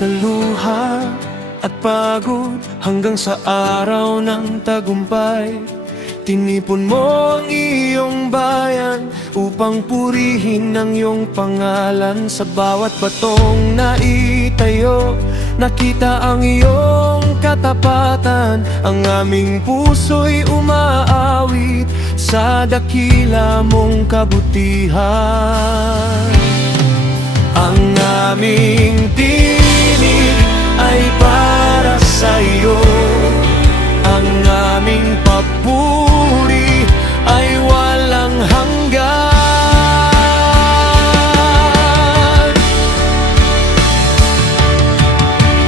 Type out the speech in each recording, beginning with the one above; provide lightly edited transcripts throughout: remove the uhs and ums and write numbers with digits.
sa luha at pagod hanggang sa araw ng tagumpay. Tinipon mo ang iyong bayan upang purihin ang iyong pangalan. Sa bawat batong naitayo, nakita ang iyong katapatan. Ang aming puso'y umaawit sa dakila mong kabutihan. Ang aming tinig ay para sa iyo, ang aming papuri ay walang hanggan.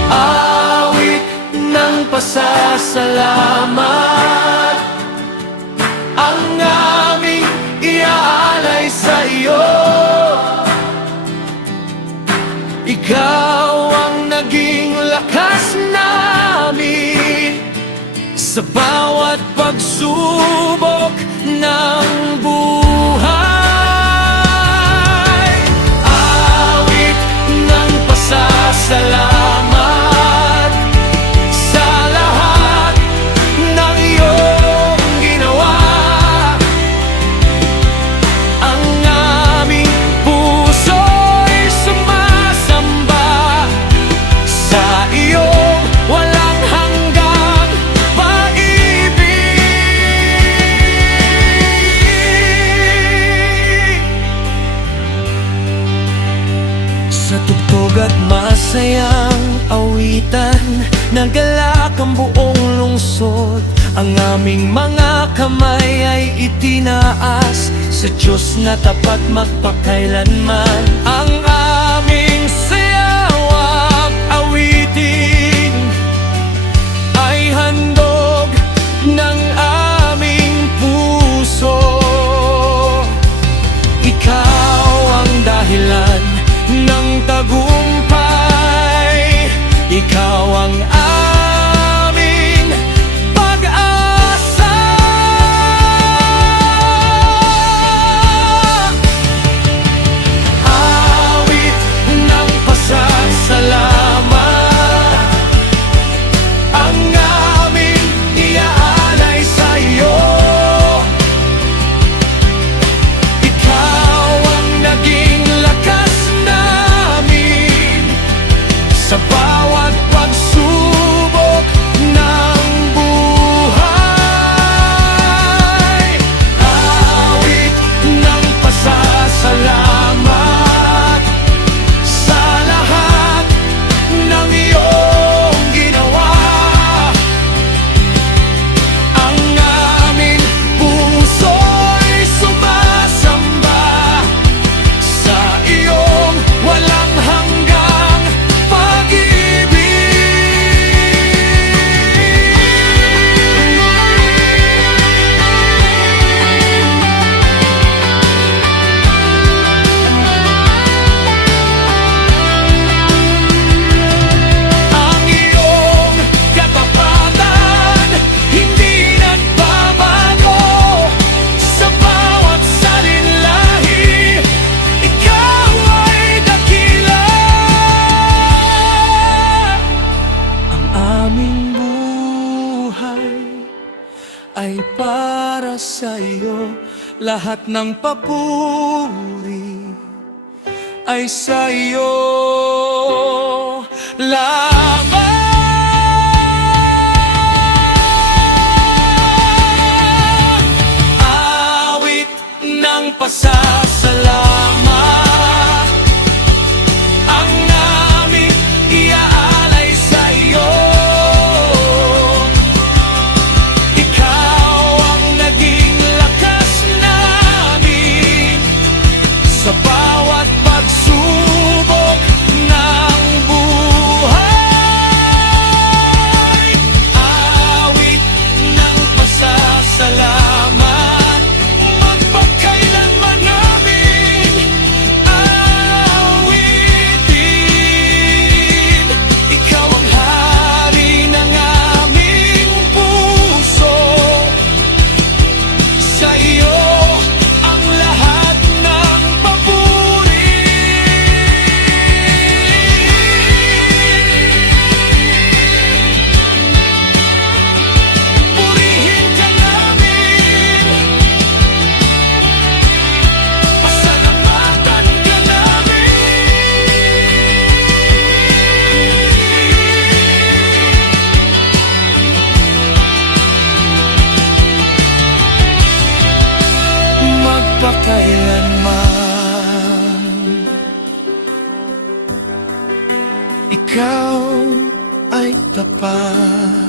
Awit ng pasasalamat ang aming iaalay sa iyo. Ikaw ang naging lakas namin sa bawat pagsubok ng buhay. Awit ng pasasalamat sa lahat ng iyong ginawa. Ang aming puso'y sumasamba sa iyong walang hanggang pag-ibig. Sa tugtog at masayang awitan, nagalak ang buong lungsod. Ang aming mga kamay ay itinaas sa Diyos na tapat magpakailanman. Ang aming sayaw at awitin ay handog ng aming puso. Ikaw ang dahilan ng tagumpay, ikaw ang aming pag-asa. Awit ng pasasalamat ang aming iaalay sa iyo. Ikaw ang naging lakas namin sa bawat pagsubok ng buhay. Awit ng pasasalamat sa lahat ng iyong ginawa. Ang aming puso'y sumasamba sa iyong walang hanggang pag-ibig. Ang iyong katapatan hindi nagbabago sa bawat salinlahi. Ikaw ay dakila. Ang aming buhay ay para sa iyo, lahat ng papuri ay sa iyo lamang. Awit ng pasasalamat ang aming iaalay sa iyo. Ikaw ang naging lakas namin sa bawat pagsubok ng buhay. magpakailanman. Ikaw ay tapat.